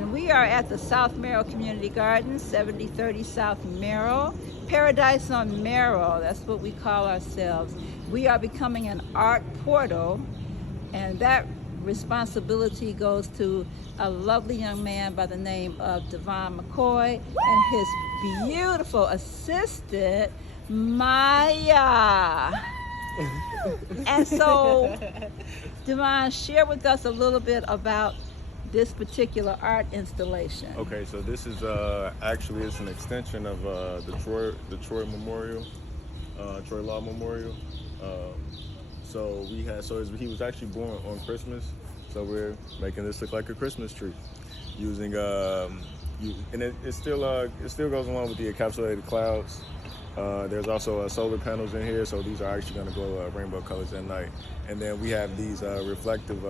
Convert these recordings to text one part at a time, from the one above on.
And we are at the South Merrill Community Gardens, 7030 South Merrill. Paradise on Merrill, that's what we call ourselves. We are becoming an art portal, and that responsibility goes to a lovely young man by the name of Devon McCoy and his beautiful assistant, Maya. And so, Devon, share with us a little bit about this particular art installation. Okay, so this is actually it's an extension of the Troy Memorial, Troy Law Memorial. He was actually born on Christmas, so we're making this look like a Christmas tree, using and it still goes along with the encapsulated clouds. There's also solar panels in here, so these are actually going to glow rainbow colors at night. And then we have these reflective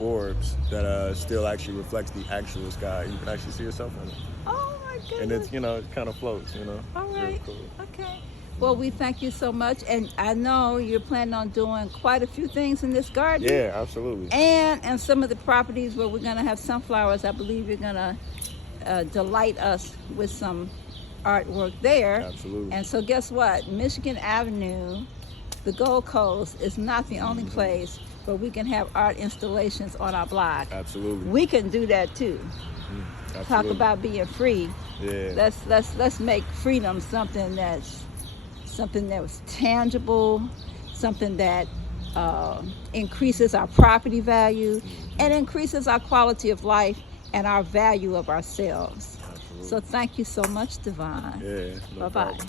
orbs that still actually reflects the actual sky. You can actually see yourself in it. Oh my goodness! And it's it kind of floats, All right. Really cool. Okay. Well, we thank you so much, and I know you're planning on doing quite a few things in this garden. Yeah, absolutely. And some of the properties where we're going to have sunflowers, I believe you're going to delight us with some artwork there. Absolutely. And so guess what? Michigan Avenue, the Gold Coast, is not the only place where we can have art installations on our block. Absolutely. We can do that too. Absolutely. Talk about being free. Yeah. Let's make freedom something that was tangible, something that increases our property value and increases our quality of life and our value of ourselves. Absolutely. So thank you so much, Devon. Yeah. No Bye-bye. problem.